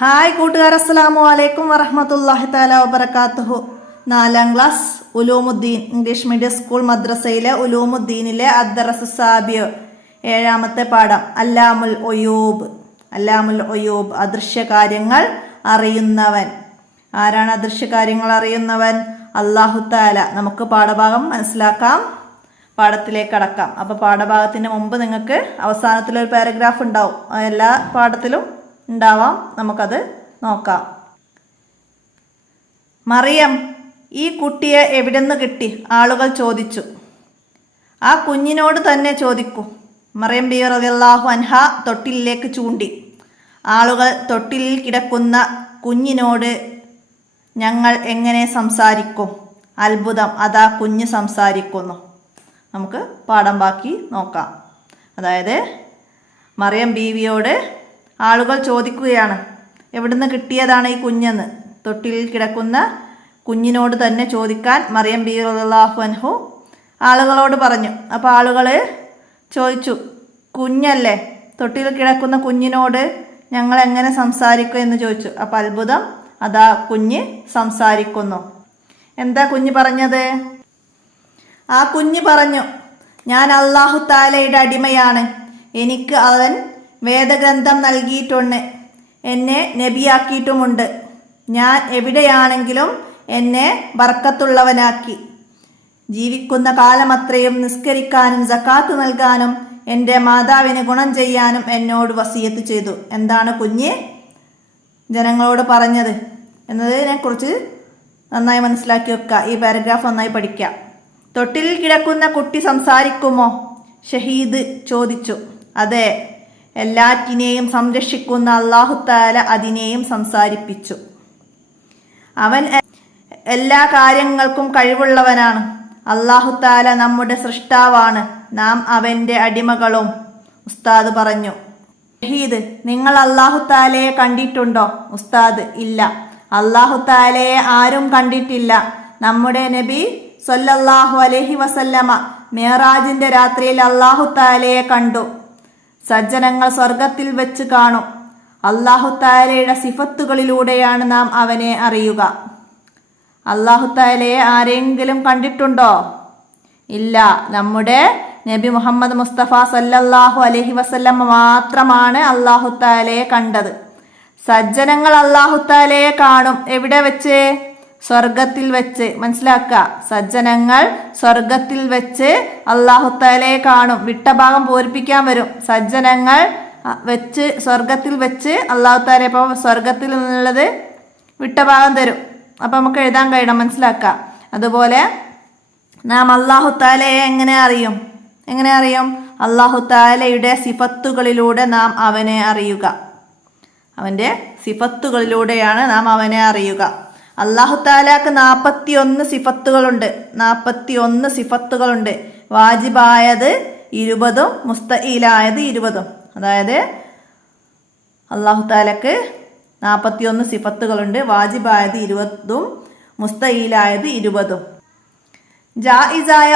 Hi കൂട്ടുകാർ, അസ്സലാമു അലൈക്കും വറഹ്മത്തുള്ളാഹി തആല വബറകാതുഹു. 4ാം class Uloomuddeen English medium school മദ്രസയിലെ ഉലൂമുദ്ദീനിലെ അദ്ദറസു സാബിയ 7ാമത്തെ പാഠം അല്ലാമുൽ ഒയൂബ്. അല്ലാമുൽ ഒയൂബ്, അദൃശ്യകാര്യങ്ങൾ അറിയുന്നവൻ. ആരാണ് അദൃശ്യകാര്യങ്ങൾ അറിയുന്നവൻ? അല്ലാഹു തആല. നമുക്ക് പാഠഭാഗം മനസ്സിലാക്കാം, പാഠത്തിലേക്ക് കടക്കാം. അപ്പോൾ പാഠഭാഗത്തിന് മുമ്പ് നിങ്ങൾക്ക് അവസാനത്തിലൊരു പാരഗ്രാഫ് ഉണ്ടാവും, എല്ലാ പാഠത്തിലും ഉണ്ടാവാം. നമുക്കത് നോക്കാം. മറിയം, ഈ കുട്ടിയെ എവിടെന്ന് കിട്ടി? ആളുകൾ ചോദിച്ചു. ആ കുഞ്ഞിനോട് തന്നെ ചോദിക്കൂ. മറിയം ബി റളിയല്ലാഹു അൻഹ തൊട്ടിലിലേക്ക് ചൂണ്ടി. ആളുകൾ തൊട്ടിലിൽ കിടക്കുന്ന കുഞ്ഞിനോട് ഞങ്ങൾ എങ്ങനെ സംസാരിക്കും? അത്ഭുതം, അതാ കുഞ്ഞ് സംസാരിക്കുന്നു. നമുക്ക് പാഠം ബാക്കി നോക്കാം. അതായത് മറിയം ബീവിയോട് ആളുകൾ ചോദിക്കുകയാണ്, എവിടുന്ന് കിട്ടിയതാണ് ഈ കുഞ്ഞെന്ന്. തൊട്ടിലിൽ കിടക്കുന്ന കുഞ്ഞിനോട് തന്നെ ചോദിക്കാൻ മറിയം ബി റളിയല്ലാഹു അൻഹു ആളുകളോട് പറഞ്ഞു. അപ്പോൾ ആളുകൾ ചോദിച്ചു, കുഞ്ഞല്ലേ, തൊട്ടിലിൽ കിടക്കുന്ന കുഞ്ഞിനോട് ഞങ്ങൾ എങ്ങനെ സംസാരിക്കും എന്ന് ചോദിച്ചു. അപ്പോൾ അത്ഭുതം, അതാ കുഞ്ഞ് സംസാരിക്കുന്നു. എന്താ കുഞ്ഞ് പറഞ്ഞത്? ആ കുഞ്ഞ് പറഞ്ഞു, ഞാൻ അല്ലാഹു തആലയുടെ അടിമയാണ്. എനിക്ക് അവൻ വേദഗ്രന്ഥം നൽകിയിട്ടുണ്ട്, എന്നെ നബിയാക്കിയിട്ടുമുണ്ട്. ഞാൻ എവിടെയാണെങ്കിലും എന്നെ ബർക്കത്തുള്ളവനാക്കി. ജീവിക്കുന്ന കാലമത്രയും നിസ്കരിക്കാനും സക്കാത്ത് നൽകാനും എൻ്റെ മാതാവിന് ഗുണം ചെയ്യാനും എന്നോട് വസിയത്ത് ചെയ്തു. എന്താണ് കുഞ്ഞ് ജനങ്ങളോട് പറഞ്ഞത് എന്നതിനെ കുറിച്ച് നന്നായി മനസ്സിലാക്കി വെക്കുക. ഈ പാരഗ്രാഫ് നന്നായി പഠിക്കുക. തൊട്ടിലിൽ കിടക്കുന്ന കുട്ടി സംസാരിക്കുമോ? ഷഹീദ് ചോദിച്ചു. അതെ, എല്ലാറ്റിനെയും സംരക്ഷിക്കുന്ന അല്ലാഹു തആല അതിനെയും സംസാരിപ്പിച്ചു. അവൻ എല്ലാ കാര്യങ്ങൾക്കും കഴിവുള്ളവനാണ്. അല്ലാഹു തആല നമ്മുടെ സൃഷ്ടാവാണ്, നാം അവൻ്റെ അടിമകളും. ഉസ്താദ് പറഞ്ഞു. ഷഹീദ്, നിങ്ങൾ അല്ലാഹു തആലയെ കണ്ടിട്ടുണ്ടോ? ഉസ്താദ്, ഇല്ല, അല്ലാഹു തആലയെ ആരും കണ്ടിട്ടില്ല. നമ്മുടെ നബി സ്വല്ലല്ലാഹു അലൈഹി വസല്ലമ മിഅ്റാജിന്റെ രാത്രിയിൽ അല്ലാഹു തആലയെ കണ്ടു. സജ്ജനങ്ങൾ സ്വർഗത്തിൽ വെച്ച് കാണും. അല്ലാഹു തആലയുടെ സിഫത്തുകളിലൂടെയാണ് നാം അവനെ അറിയുക. അല്ലാഹു തആലയെ ആരെങ്കിലും കണ്ടിട്ടുണ്ടോ? ഇല്ല, നമ്മുടെ നബി മുഹമ്മദ് മുസ്തഫ സല്ലല്ലാഹു അലൈഹി വസല്ലമ മാത്രമാണ് അല്ലാഹു തആലയെ കണ്ടത്. സജ്ജനങ്ങൾ അല്ലാഹു തആലയെ കാണും. എവിടെ വെച്ച്? സ്വർഗത്തിൽ വെച്ച്. മനസ്സിലാക്കുക, സജ്ജനങ്ങൾ സ്വർഗത്തിൽ വെച്ച് അല്ലാഹു തആലയെ കാണും. വിട്ട ഭാഗം പൂരിപ്പിക്കാൻ വരും. സജ്ജനങ്ങൾ വെച്ച്, സ്വർഗത്തിൽ വെച്ച് അല്ലാഹു തആല. ഇപ്പോൾ സ്വർഗത്തിൽ നിന്നുള്ളത് വിട്ട ഭാഗം തരും. അപ്പം നമുക്ക് എഴുതാൻ കഴിയണം, മനസ്സിലാക്കുക. അതുപോലെ നാം അല്ലാഹു തആലയെ എങ്ങനെ അറിയും? അല്ലാഹു തആലയുടെ സിഫത്തുകളിലൂടെ നാം അവനെ അറിയുക. അവൻ്റെ സിഫത്തുകളിലൂടെയാണ് നാം അവനെ അറിയുക. അല്ലാഹു തആലക്ക് 41 സിഫത്തുകളുണ്ട്. 41 സിഫത്തുകളുണ്ട്. വാജിബായത് 20, മുസ്തഈലായത് 20. അതായത് അല്ലാഹു തആലക്ക് 41 സിഫത്തുകളുണ്ട്. വാജിബായത് 20, മുസ്തഈലായത് 20. ജായിസായ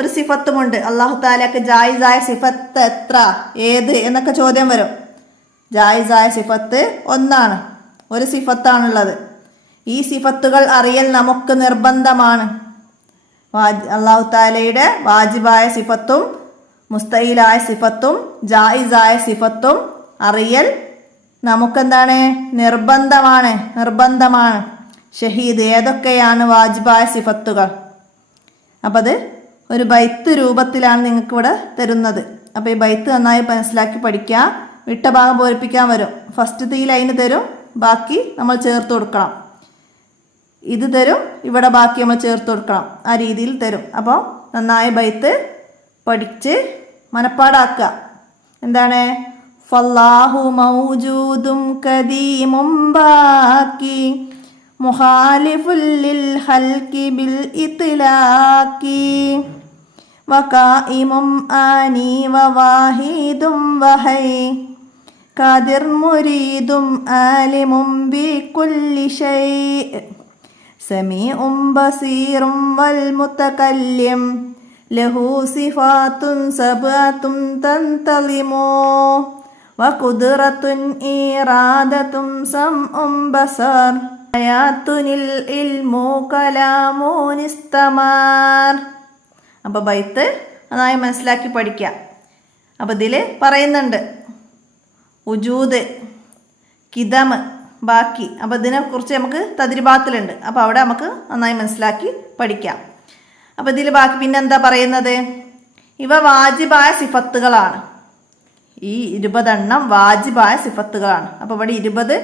ഒരു സിഫത്തുമുണ്ട്. അല്ലാഹു തആലക്ക് ജായിസായ സിഫത്ത് എത്ര, ഏത് എന്നൊക്കെ ചോദ്യം വരും. ജായിസായ സിഫത്ത് 1, ഒരു സിഫത്താണുള്ളത്. ഈ സിഫത്തുകൾ അറിയൽ നമുക്ക് നിർബന്ധമാണ്. അല്ലാഹു തആലയുടെ വാജിബായ സിഫത്തും മുസ്തഈലായ സിഫത്തും ജായിസായ സിഫത്തും അറിയൽ നമുക്കെന്താണ്? നിർബന്ധമാണ്. ഷഹീദ്, ഏതൊക്കെയാണ് വാജിബായ സിഫത്തുകൾ? അപ്പം അത് ഒരു ബൈത്ത് രൂപത്തിലാണ് നിങ്ങൾക്കിവിടെ തരുന്നത്. അപ്പോൾ ഈ ബൈത്ത് നന്നായി മനസ്സിലാക്കി പഠിക്കുക. വിട്ട ഭാഗം പൂരിപ്പിക്കാൻ വരും. ഫസ്റ്റത്തെ ഈ ലൈന് തരും, ബാക്കി നമ്മൾ ചേർത്ത് കൊടുക്കണം. ഇത് തരും, ഇവിടെ ബാക്കി നമ്മൾ ചേർത്ത് കൊടുക്കണം. ആ രീതിയിൽ തരും. അപ്പോൾ നന്നായി ബൈത്ത് പഠിച്ച് മനപ്പാടാക്കുക. എന്താണ്? ഫല്ലാഹു മൗജൂദും ഖദീമും ബാക്കി മുഖാലിഫുൽ ലിൽ ഖൽഖി ബിൽ ഇത്ലാഖി വഖായിമും ആനി വവാഹിദും വഹൈ ഖാദിർ മുരീദും ആലിമും ബികുല്ലി ശൈഅ സമീഉം ബസീറും വൽ മുതകല്ലിം ലഹു സിഫാത്തുൻ സബഅത്തുൻ തൻതളിമു വഖുദ്റത്തുൻ ഇറാദത്തും സംഉം ബസർ ഹയാത്തുനിൽ ഇൽമു കലാമുൻ ഇസ്തമാർ. അപ്പോൾ ബൈത്ത് നന്നായി മനസ്സിലാക്കി പഠിക്കുക. അപ്പോൾ ഇതിൽ പറയുന്നുണ്ട് ഉജൂദ്, കിദം, ബാക്കി. അപ്പോൾ ഇതിനെക്കുറിച്ച് നമുക്ക് തദ്രിബാത്തിലുണ്ട്. അപ്പോൾ അവിടെ നമുക്ക് നന്നായി മനസ്സിലാക്കി പഠിക്കാം. അപ്പോൾ ഇതിൽ ബാക്കി പിന്നെ എന്താ പറയുന്നത്? ഇവ വാജിബായ സിഫത്തുകളാണ്. ഈ 20 എണ്ണം വാജിബായ സിഫത്തുകളാണ്. അപ്പോൾ ഇവിടെ 20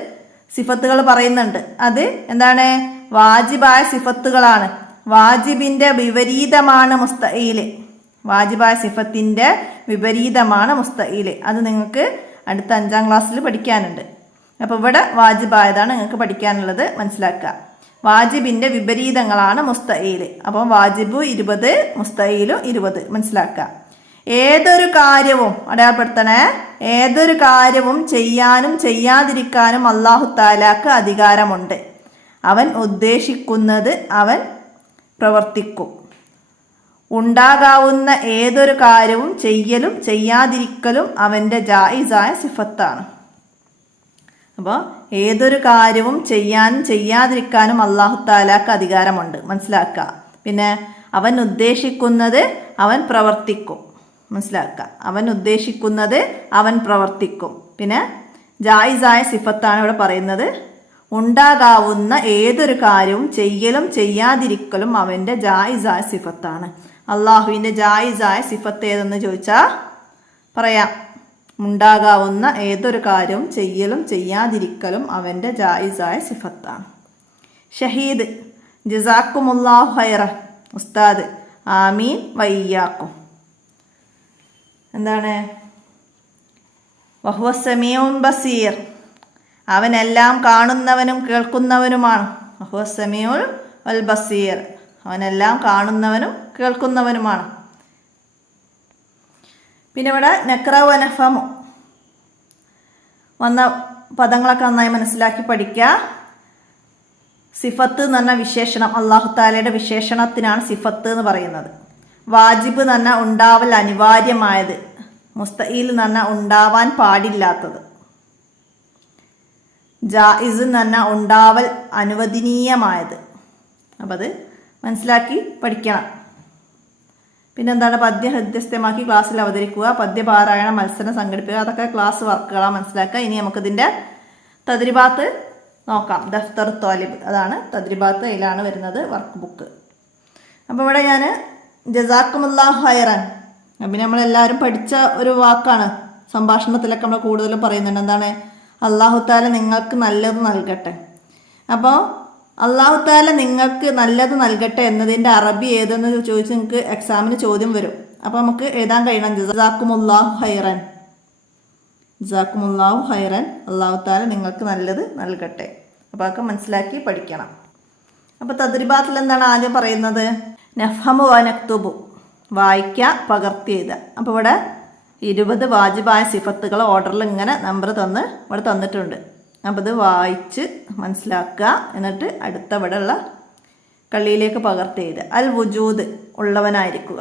സിഫത്തുകൾ പറയുന്നുണ്ട്. അത് എന്താണ്? വാജിബായ സിഫത്തുകളാണ്. വാജിബിൻ്റെ വിപരീതമാണ് മുസ്തഈൽ. വാജിബായ സിഫത്തിൻ്റെ വിപരീതമാണ് മുസ്തഈൽ. അത് നിങ്ങൾക്ക് അടുത്ത 5ാം ക്ലാസ്സിൽ പഠിക്കാനുണ്ട്. അപ്പോൾ ഇവിടെ വാജിബായതാണ് നിങ്ങൾക്ക് പഠിക്കാനുള്ളത്. മനസ്സിലാക്കുക. വാജിബിൻ്റെ വിപരീതങ്ങളാണ് മുസ്തഈൽ. അപ്പം വാജിബു 20, മുസ്തഈലും 20. മനസ്സിലാക്കുക. ഏതൊരു കാര്യവും അടയാളപ്പെടുത്തണേ. ഏതൊരു കാര്യവും ചെയ്യാനും ചെയ്യാതിരിക്കാനും അല്ലാഹു തആലാക്ക് അധികാരമുണ്ട്. അവൻ ഉദ്ദേശിക്കുന്നത് അവൻ പ്രവർത്തിക്കും. ഉണ്ടാകാവുന്ന ഏതൊരു കാര്യവും ചെയ്യലും ചെയ്യാതിരിക്കലും അവൻ്റെ ജായിസായ സിഫത്താണ്. അപ്പോൾ ഏതൊരു കാര്യവും ചെയ്യാനും ചെയ്യാതിരിക്കാനും അല്ലാഹു തആലാക്ക് അധികാരമുണ്ട്. മനസ്സിലാക്കുക. പിന്നെ അവൻ ഉദ്ദേശിക്കുന്നത് അവൻ പ്രവർത്തിക്കും. മനസ്സിലാക്കുക. അവൻ ഉദ്ദേശിക്കുന്നത് അവൻ പ്രവർത്തിക്കും. പിന്നെ ജായിസായ സിഫത്താണ് ഇവിടെ പറയുന്നത്. ഉണ്ടാകാവുന്ന ഏതൊരു കാര്യവും ചെയ്യലും ചെയ്യാതിരിക്കലും അവൻ്റെ ജായിസായ സിഫത്താണ്. അള്ളാഹുവിൻ്റെ ജായിസായ സിഫത്ത് ഏതെന്ന് ചോദിച്ചാൽ പറയാം. ഉണ്ടാകാവുന്ന ഏതൊരു കാര്യവും ചെയ്യലും ചെയ്യാതിരിക്കലും അവൻ്റെ ജായിസായ സിഫത്താണ്. ഷഹീദ് ജസാക്കുമുല്ലാഹു ഖൈറ. ഉസ്താദ് ആമീൻ വയ്യാക്കും. എന്താണ്? വഹുവ സമീഉൻ ബസീർ. അവനെല്ലാം കാണുന്നവനും കേൾക്കുന്നവനുമാണ്. വഹുവ സമീഉൽ വൽ ബസീർ. അവനെല്ലാം കാണുന്നവനും കേൾക്കുന്നവനുമാണ്. പിന്നെ ഇവിടെ നക്ര വനഫമു വന്ന പദങ്ങളൊക്കെ നന്നായി മനസ്സിലാക്കി പഠിക്കുക. സിഫത്ത് എന്ന് പറഞ്ഞ വിശേഷണം, അല്ലാഹു തആലയുടെ വിശേഷണത്തിനാണ് സിഫത്ത് എന്ന് പറയുന്നത്. വാജിബ് എന്ന് പറഞ്ഞാൽ ഉണ്ടാവൽ അനിവാര്യമായത്. മുസ്തഈൽ എന്ന് പറഞ്ഞാൽ ഉണ്ടാവാൻ പാടില്ലാത്തത്. ജായിസ് എന്ന് പറഞ്ഞാൽ ഉണ്ടാവൽ അനുവദനീയമായത്. അപ്പം അത് മനസ്സിലാക്കി പഠിക്കണം. പിന്നെന്താണ്? പദ്യം ഹൃദ്യസ്ഥമാക്കി ക്ലാസ്സിൽ അവതരിക്കുക, പദ്യപാരായണ മത്സരം സംഘടിപ്പിക്കുക. അതൊക്കെ ക്ലാസ് വർക്കുകളാണ്. മനസ്സിലാക്കുക. ഇനി നമുക്കിതിൻ്റെ തദ്രിബാത്ത് നോക്കാം. ദഫ്തർ ത്വാലിബ്, അതാണ് തദ്രിബാത്ത്. അതിലാണ് വരുന്നത് വർക്ക് ബുക്ക്. അപ്പോൾ ഇവിടെ ഞാൻ ജസാക്കുമുല്ലാഹു ഖൈറൻ, പിന്നെ നമ്മളെല്ലാവരും പഠിച്ച ഒരു വാക്കാണ്. സംഭാഷണത്തിലൊക്കെ നമ്മൾ കൂടുതലും പറയുന്നുണ്ട്. എന്താണ്? അല്ലാഹു തആല നിങ്ങൾക്ക് നല്ലത് നൽകട്ടെ. അപ്പോൾ അല്ലാഹു തആല നിങ്ങൾക്ക് നല്ലത് നൽകട്ടെ എന്നതിൻ്റെ അറബി ഏതെന്ന് ചോദിച്ച് നിങ്ങൾക്ക് എക്സാമിന് ചോദ്യം വരും. അപ്പോൾ നമുക്ക് എഴുതാൻ കഴിയണം ജസാക്കുമുല്ലാഹു ഖൈറൻ. ജസാക്കുമുല്ലാഹു ഖൈറൻ. അല്ലാഹു തആല നിങ്ങൾക്ക് നല്ലത് നൽകട്ടെ. അപ്പോൾ അതൊക്കെ മനസ്സിലാക്കി പഠിക്കണം. അപ്പോൾ തദ്രിബാത്തിൽ എന്താണ് ആദ്യം പറയുന്നത്? നഫ്ഹമു വ നക്തുബു. വായിക്കുക, പകർത്തി എഴുതുക. അപ്പോൾ ഇവിടെ 20 വാജിബായ സിഫത്തുകൾ ഓർഡറിൽ ഇങ്ങനെ നമ്പർ തന്ന് ഇവിടെ തന്നിട്ടുണ്ട്. അപ്പോൾ ഇത് വായിച്ച് മനസ്സിലാക്കുക. എന്നിട്ട് അടുത്ത ഇവിടെ ഉള്ള കള്ളിയിലേക്ക് പകർത്തി എഴുതുക. അൽ വുജൂദ് ഉള്ളവനായിരിക്കുക,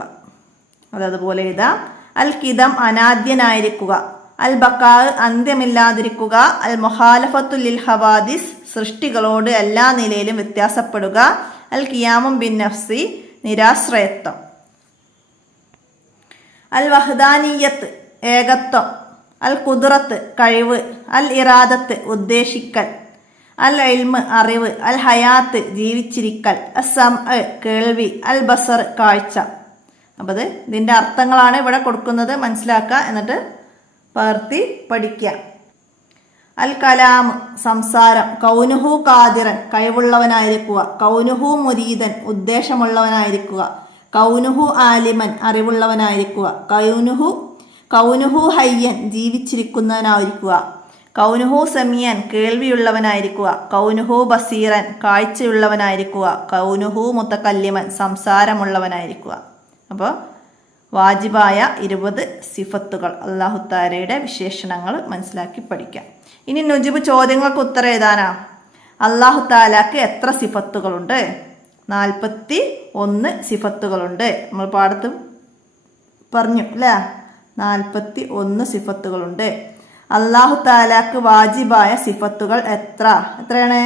അതതുപോലെ എഴുതാം. അൽ കിദം അനാദ്യനായിരിക്കുക. അൽ ബക്കാ അന്ത്യമില്ലാതിരിക്കുക. അൽ മുഖാലഫത്തു ലിൽ ഹവാദിസ് സൃഷ്ടികളോട് എല്ലാ നിലയിലും വ്യത്യാസപ്പെടുക. അൽ ഖിയാമും ബിൻ നഫ്സി നിരാശ്രയത്വം. അൽ വഹ്ദാനിയത്ത് ഏകത്വം. അൽ ഖുദ്റത്ത് കഴിവ്. അൽ ഇറാദത്ത് ഉദ്ദേശിക്കൽ. അൽ ഇൽമ് അറിവ്. അൽ ഹയാത്ത് ജീവിച്ചിരിക്കൽ. അസ്സംഅ് കേൾവി. അൽ ബസർ കാഴ്ച. അപ്പോൾ ഇത് ഇതിൻ്റെ അർത്ഥങ്ങളാണ് ഇവിടെ കൊടുക്കുന്നത്. മനസ്സിലാക്കുക. എന്നിട്ട് പകർത്തി പഠിക്കുക. അൽ കലാം സംസാരം. കൗനുഹു ഖാദിറൻ കഴിവുള്ളവനായിരിക്കുക. കൗനുഹു മുരീദൻ ഉദ്ദേശമുള്ളവനായിരിക്കുക. കൗനുഹു ആലിമൻ അറിവുള്ളവനായിരിക്കുക. കൗനുഹു ഹയ്യൻ ജീവിച്ചിരിക്കുന്നവനായിരിക്കുക. കൗനുഹു സമീയൻ കേൾവിയുള്ളവനായിരിക്കുക. കൗനുഹു ബസീറൻ കാഴ്ചയുള്ളവനായിരിക്കുക. കൗനുഹു മുതകല്ലിമൻ സംസാരമുള്ളവനായിരിക്കുക. അപ്പോൾ വാജിബായ 20 സിഫത്തുകൾ അല്ലാഹു തആലയുടെ വിശേഷണങ്ങൾ മനസ്സിലാക്കി പഠിക്കാം. ഇനി നുജുബ് ചോദ്യങ്ങൾക്ക് ഉത്തരം എഴുതാനാണ്. അല്ലാഹു തആലാക്ക് എത്ര സിഫത്തുകളുണ്ട്? 41 സിഫത്തുകളുണ്ട്. നമ്മൾ പാഠത്ത് പറഞ്ഞു അല്ലേ? 41 സിഫത്തുകളുണ്ട്. അല്ലാഹു തആലക്ക് വാജിബായ സിഫത്തുകൾ എത്രയാണ്?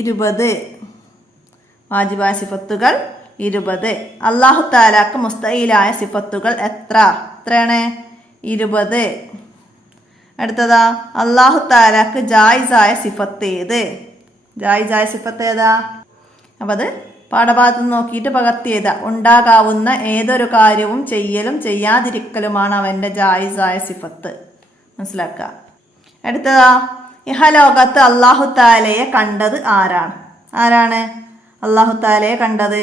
20. വാജിബായ സിഫത്തുകൾ 20. അല്ലാഹു തആലക്ക് മുസ്തഈലായ സിഫത്തുകൾ എത്രയാണ്? 20. അടുത്തതാ, അല്ലാഹു തആലക്ക് ജായിസായ സിഫത്ത് ഏത്? ജായിസായ സിഫത്ത് ഏതാ? അപ്പം അത് പാഠഭാഗത്ത് നോക്കിയിട്ട് പകർത്തിയത. ഉണ്ടാകാവുന്ന ഏതൊരു കാര്യവും ചെയ്യലും ചെയ്യാതിരിക്കലുമാണ് അവൻ്റെ ജായിസായ സിഫത്ത്. മനസ്സിലാക്കുക. അടുത്തതാ, ഇഹലോകത്ത് അല്ലാഹു തആലയെ കണ്ടത് ആരാണ്? അല്ലാഹു തആലയെ കണ്ടത്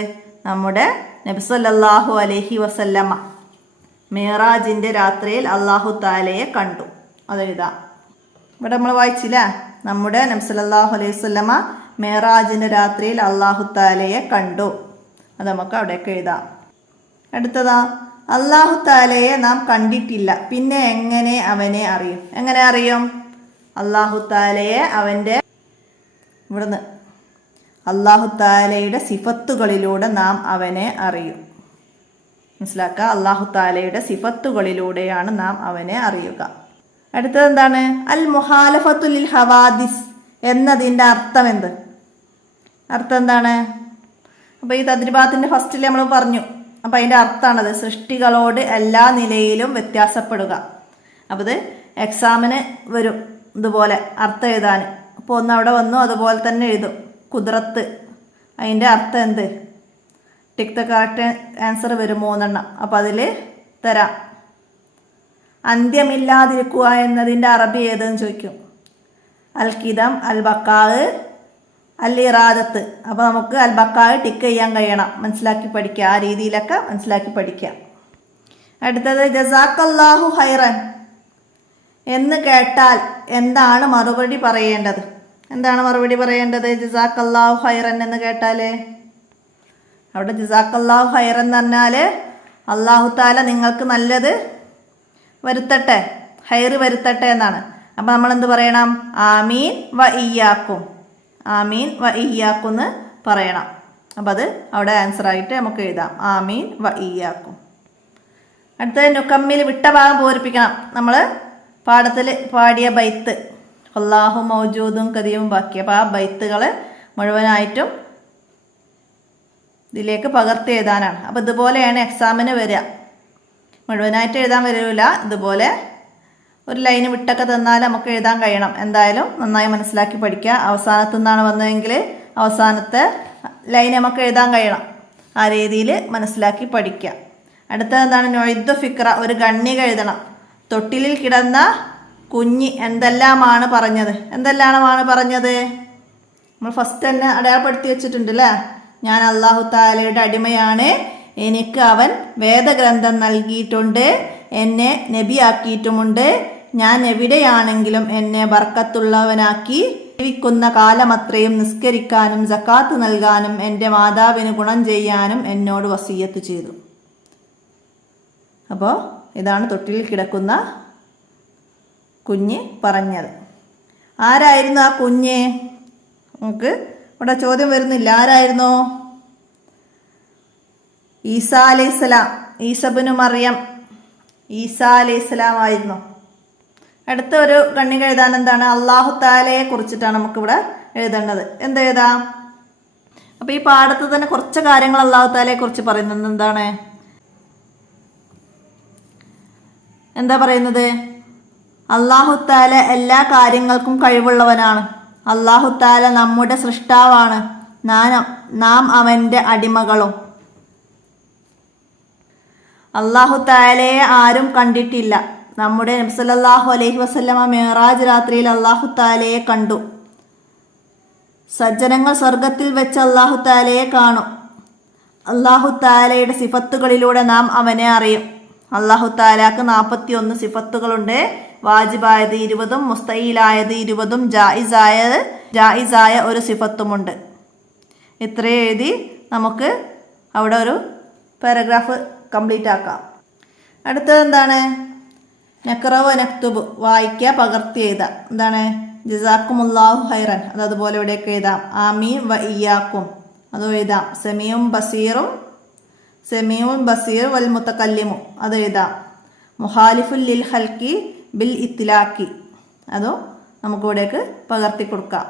നമ്മുടെ നബി സല്ലല്ലാഹു അലൈഹി വസല്ലമ. മിഅ്റാജിൻ്റെ രാത്രിയിൽ അല്ലാഹു തആലയെ കണ്ടു. അതെഴുതാം. ഇവിടെ നമ്മൾ വായിച്ചില്ല, നമ്മുടെ നബി സല്ലല്ലാഹു അലൈഹി വസല്ലമ മിഅ്റാജിൻ്റെ രാത്രിയിൽ അല്ലാഹു തആലയെ കണ്ടു. അത് നമുക്ക് അവിടെയൊക്കെ എഴുതാം. അടുത്തതാ, അല്ലാഹു തആലയെ നാം കണ്ടിട്ടില്ല, പിന്നെ എങ്ങനെ അവനെ അറിയും? എങ്ങനെ അറിയും? അല്ലാഹു തആലയെ അല്ലാഹു തആലയുടെ സിഫത്തുകളിലൂടെ നാം അവനെ അറിയും. മനസ്സിലാക്കുക. അല്ലാഹു തആലയുടെ സിഫത്തുകളിലൂടെയാണ് നാം അവനെ അറിയുക. അടുത്തത് എന്താണ്? അൽ മുഹാലഫത്തു ലിൽ ഹവാദിസ് എന്നതിൻ്റെ അർത്ഥം എന്താണ്? അപ്പോൾ ഈ തദ്രിബാത്തിൻ്റെ ഫസ്റ്റിൽ നമ്മൾ പറഞ്ഞു. അപ്പോൾ അതിൻ്റെ അർത്ഥമാണത് സൃഷ്ടികളോട് എല്ലാ നിലയിലും വ്യത്യാസപ്പെടുക. അപ്പോൾ ഇത് എക്സാമിന് വരും ഇതുപോലെ അർത്ഥം എഴുതാൻ. അപ്പോൾ ഒന്ന് അവിടെ വന്നു, അതുപോലെ തന്നെ എഴുതും. കുദ്റത്ത്, അതിൻ്റെ അർത്ഥം എന്ത്? ടിക്ക് ദ കറക്റ്റ് ആൻസർ വരും 3 എണ്ണം. അപ്പോൾ അതിൽ തരാം. അന്ത്യമില്ലാതിരിക്കുക എന്നതിൻ്റെ അറബി ഏതെന്ന് ചോദിക്കും. അൽ കിദം, അൽ ബക്കാവ്, അൽ ഇറാദത്ത്. അപ്പോൾ നമുക്ക് അൽ ബക്കാവ് ടിക്ക് ചെയ്യാൻ കഴിയണം. മനസ്സിലാക്കി പഠിക്കുക. ആ രീതിയിലൊക്കെ മനസ്സിലാക്കി പഠിക്കുക. അടുത്തത്, ജസാക്കല്ലാഹു ഖൈറൻ എന്ന് കേട്ടാൽ എന്താണ് മറുപടി പറയേണ്ടത്? ജസാക്കല്ലാഹു ഖൈറൻ എന്ന് കേട്ടാൽ അവിടെ ജസാക്കല്ലാഹു ഖൈറൻ എന്ന് പറഞ്ഞാൽ അല്ലാഹു തആല നിങ്ങൾക്ക് നല്ലത് വരുത്തട്ടെ, ഹൈറ് വരുത്തട്ടെ എന്നാണ്. അപ്പം നമ്മൾ എന്ത് പറയണം? ആമീൻ വ ഇയ്യാക്കും. ആമീൻ വ ഇയ്യാക്കും എന്ന് പറയണം. അപ്പം അത് അവിടെ ആൻസറായിട്ട് നമുക്ക് എഴുതാം. ആമീൻ വ ഇയ്യാക്കും. അടുത്തത്, നുക്കമ്മിൽ വിട്ട ഭാഗം പൂരിപ്പിക്കണം. നമ്മൾ പാഠത്തിൽ പാടിയ ബൈത്ത് അല്ലാഹു മൗജൂദും കദീമും ബാക്കി. അപ്പോൾ ആ ബൈത്തുകൾ മുഴുവനായിട്ടും ഇതിലേക്ക് പകർത്തി എഴുതാനാണ്. അപ്പോൾ ഇതുപോലെയാണ് എക്സാമിന് വരിക. മുഴുവനായിട്ട് എഴുതാൻ വരില്ല. ഇതുപോലെ ഒരു ലൈന് വിട്ടൊക്കെ തന്നാൽ നമുക്ക് എഴുതാൻ കഴിയണം. എന്തായാലും നന്നായി മനസ്സിലാക്കി പഠിക്കുക. അവസാനത്തു നിന്നാണ് വന്നതെങ്കിൽ അവസാനത്തെ ലൈൻ നമുക്ക് എഴുതാൻ കഴിയണം. ആ രീതിയിൽ മനസ്സിലാക്കി പഠിക്കുക. അടുത്തത് എന്താണ്? നൊയ്ദു ഫിക്ര, ഒരു ഗണ്ണിക എഴുതണം. തൊട്ടിലിൽ കിടന്ന കുഞ്ഞ് എന്തെല്ലാമാണ് പറഞ്ഞത്? നമ്മൾ ഫസ്റ്റ് തന്നെ അടയാളപ്പെടുത്തി വെച്ചിട്ടുണ്ട് അല്ലേ? ഞാൻ അല്ലാഹു തആലയുടെ അടിമയാണ്, എനിക്ക് അവൻ വേദഗ്രന്ഥം നൽകിയിട്ടുണ്ട്, എന്നെ നബിയാക്കിയിട്ടുമുണ്ട്, ഞാൻ എവിടെയാണെങ്കിലും എന്നെ ബർക്കത്തുള്ളവനാക്കി ജീവിക്കുന്ന കാലമത്രയും നിസ്കരിക്കാനും സക്കാത്ത് നൽകാനും എൻ്റെ മാതാവിന് ഗുണം ചെയ്യാനും എന്നോട് വസിയ്യത്ത് ചെയ്തു. അപ്പോൾ ഇതാണ് തൊട്ടിലിൽ കിടക്കുന്ന കുഞ്ഞ് പറഞ്ഞത്. ആരായിരുന്നു ആ കുഞ്ഞ്? നമുക്ക് ഇവിടെ ചോദ്യം വരുന്നില്ല. ആരായിരുന്നു? ഈസാ അലൈഹിസ്സലാം, ഈസബിനു മറിയം, ഈസാ അലൈഹിസ്സലാം ആയിരുന്നു. അടുത്ത ഒരു ഗണ്ണിക എഴുതാൻ എന്താണ്? അല്ലാഹു തആലയെ കുറിച്ചിട്ടാണ് നമുക്കിവിടെ എഴുതേണ്ടത്. എന്തെഴുതാം? അപ്പോൾ ഈ പാഠത്ത് തന്നെ കുറച്ച് കാര്യങ്ങൾ അല്ലാഹു തആലയെ കുറിച്ച് പറയുന്നത്. എന്താ പറയുന്നത്? അല്ലാഹു തആല എല്ലാ കാര്യങ്ങൾക്കും കഴിവുള്ളവനാണ്. അല്ലാഹു തആല നമ്മുടെ സൃഷ്ടാവാണ്, നാം അവൻ്റെ അടിമകളും. അല്ലാഹു തആലയെ ആരും കണ്ടിട്ടില്ല. നമ്മുടെ നബി സല്ലല്ലാഹു അലൈഹി വസല്ലമ മിഅ്റാജ് രാത്രിയിൽ അല്ലാഹു തആലയെ കണ്ടു. സജ്ജനങ്ങൾ സ്വർഗത്തിൽ വെച്ച് അല്ലാഹു തആലയെ കാണും. അല്ലാഹു തആലയുടെ സിഫത്തുകളിലൂടെ നാം അവനെ അറിയും. അല്ലാഹു തആലക്ക് 41 സിഫത്തുകളുണ്ട്. വാജിബായത് 20, മുസ്തഈലായത് 20, ജായിസായ ഒരു സിഫത്തുമുണ്ട്. ഇത്രയും എഴുതി നമുക്ക് അവിടെ ഒരു പാരഗ്രാഫ് കംപ്ലീറ്റ് ആക്കാം. അടുത്തത് എന്താണ്? നഖ്റവ നക്തുബ്, വായിക്കുക, പകർത്തി എഴുതാം. എന്താണ്? ജസാക്കുമുല്ലാഹു ഖൈറൻ, അതുപോലെ ഇവിടെയൊക്കെ എഴുതാം. ആമീൻ വ ഇയ്യാക്കും, അതും എഴുതാം. സെമീഉം ബസീർ വൽ മുതകല്ലിമു, അത് എഴുതാം. മുഹാലിഫുൽ ലിൽ ഹൽക്കി ബിൽ ഇത്തിലാക്കി അതും നമുക്കിവിടേക്ക് പകർത്തി കൊടുക്കാം.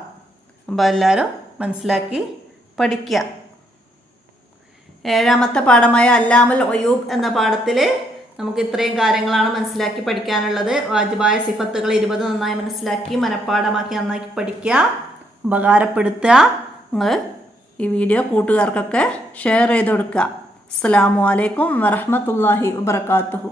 അപ്പോൾ എല്ലാവരും മനസ്സിലാക്കി പഠിക്കുക. 7ാമത്തെ പാഠമായ അല്ലാമുൽ ഒയൂബ് എന്ന പാഠത്തിൽ നമുക്ക് ഇത്രയും കാര്യങ്ങളാണ് മനസ്സിലാക്കി പഠിക്കാനുള്ളത്. വാജിബായ സിഫത്തുകൾ 20 നന്നായി മനസ്സിലാക്കി മനഃപ്പാഠമാക്കി നന്നാക്കി പഠിക്കുക, ഉപകാരപ്പെടുത്തുക. നിങ്ങൾ ഈ വീഡിയോ കൂട്ടുകാർക്കൊക്കെ ഷെയർ ചെയ്ത് കൊടുക്കുക. അസ്സലാമു അലൈക്കും വറഹ്മത്തുള്ളാഹി വബറകാതുഹു.